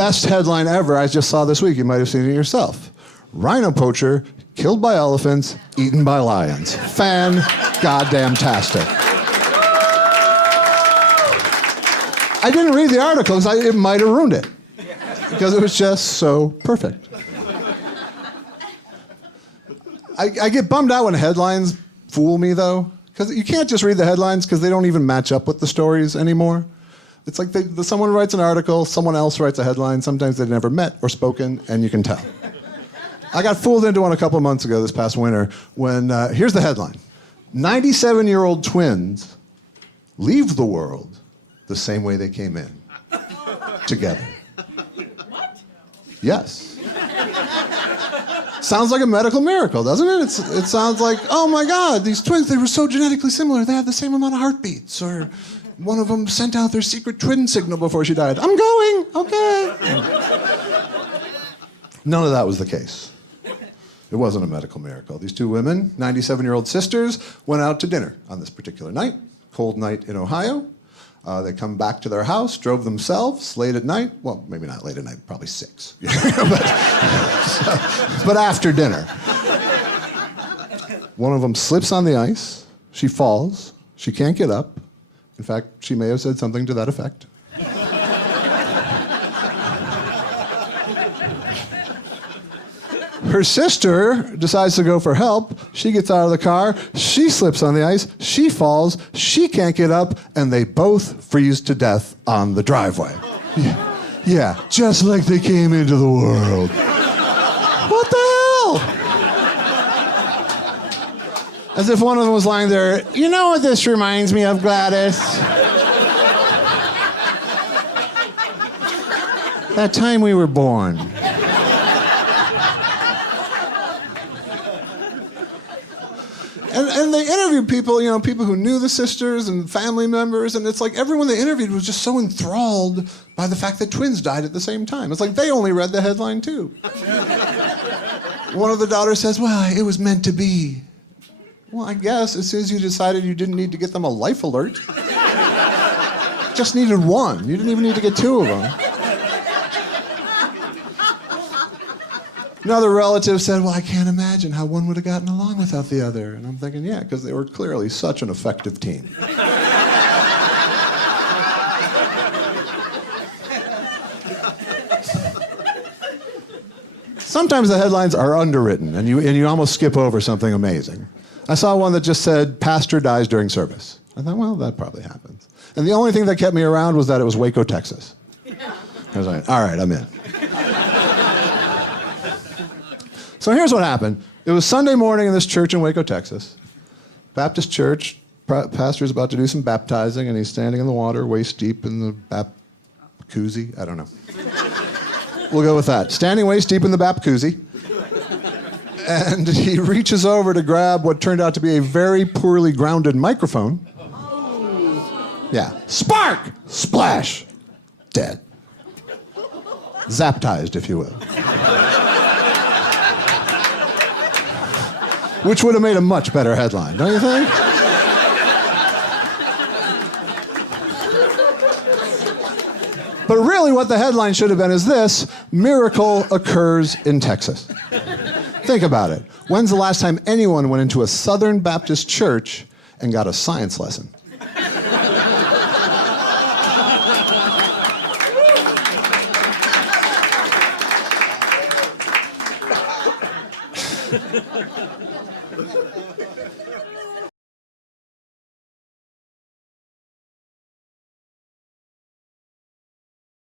best headline ever I just saw this week. You might have seen it yourself. Rhino poacher killed by elephants, eaten by lions. Fan-goddamn-tastic. I didn't read the article because it might have ruined it. Because it was just so perfect. I get bummed out when headlines fool me, though. Because you can't just read the headlines because they don't even match up with the stories anymore. It's like someone writes an article, someone else writes a headline. Sometimes they've never met or spoken, and you can tell. I got fooled into one a couple months ago this past winter when, here's the headline. 97-year-old twins leave the world the same way they came in. Together. What? Yes. Sounds like a medical miracle, doesn't it? It sounds like, oh my God, these twins, they were so genetically similar, they have the same amount of heartbeats. Or one of them sent out their secret twin signal before she died. I'm going, okay. None of that was the case. It wasn't a medical miracle. These two women, 97-year-old sisters, went out to dinner on this particular night, cold night in Ohio. They come back to their house, drove themselves late at night. Well, maybe not late at night, probably 6. but after dinner. One of them slips on the ice. She falls. She can't get up. In fact, she may have said something to that effect. Her sister decides to go for help. She gets out of the car. She slips on the ice. She falls. She can't get up. And they both freeze to death on the driveway. Yeah, just like they came into the world. What the hell? As if one of them was lying there, you know what this reminds me of, Gladys? That time we were born. And they interviewed people, people who knew the sisters and family members, and it's like everyone they interviewed was just so enthralled by the fact that twins died at the same time. It's like they only read the headline too. One of the daughters says, well, it was meant to be. Well, I guess as soon as you decided you didn't need to get them a life alert, just needed one. You didn't even need to get 2 of them. Another relative said, well, I can't imagine how one would have gotten along without the other. And I'm thinking, yeah, because they were clearly such an effective team. Sometimes the headlines are underwritten, and you almost skip over something amazing. I saw one that just said, pastor dies during service. I thought, well, that probably happens. And the only thing that kept me around was that it was Waco, Texas. I was like, all right, I'm in. So here's what happened. It was Sunday morning in this church in Waco, Texas. Baptist church, pastor's about to do some baptizing, and he's standing in the water, waist deep in the koozie. I don't know. We'll go with that. Standing waist deep in the koozie. And he reaches over to grab what turned out to be a very poorly grounded microphone. Yeah. Spark! Splash! Dead. Zaptized, if you will. Which would have made a much better headline, don't you think? But really what the headline should have been is this: miracle occurs in Texas. Think about it. When's the last time anyone went into a Southern Baptist church and got a science lesson?